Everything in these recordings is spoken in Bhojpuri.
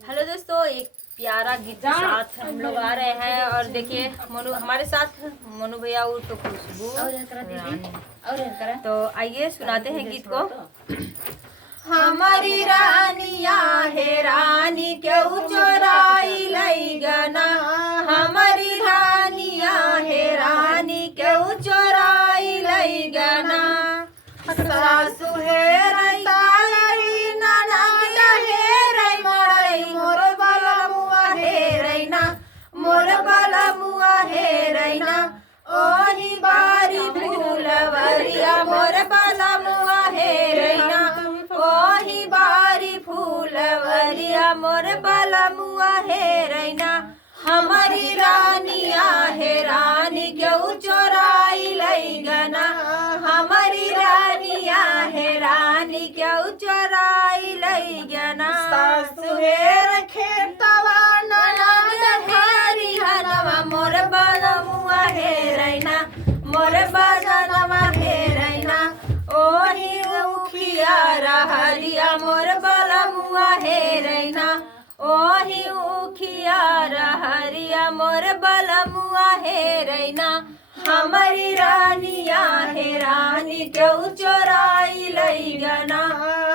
हेलो दोस्तों, एक प्यारा गीत के साथ हम लोग आ रहे हैं और देखिए मनु हमारे साथ मनु भैया और तो खुशबू तो आइए सुनाते हैं गीत को। हमारी रानिया है रानी क्यों चोराई लई गना, हमारी रानिया है रानी क्यों चोराई लई गना। सासु है रैता लई ननद है रै मड़ई मोर बलमुआ है रैना, मोर बलमुआ है रैना। ओही बारी फूलवरिया मोर बलमुआ है रैना, ओही बारी फूलवरिया मोर बलमुआ है रैना। हमारी रानिया है रानी क्यों चोराई लई गना, हमारी रानिया है रानी क्यों चोराई लई गना। सासु है खेतवा ननद हरी हनवा मोर बलमुआ है रैना, मोर बलमुआ है रैना। ओही उखिया रहरिया मोर बलमुआ है रैना, ओही उखिया रहरिया मोर बलमुआ है रैना। हमारी रानिया है रानी क्यों चोराई लई गना,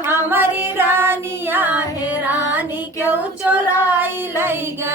हमारी रानिया है रानी क्यों चोराई लई गना।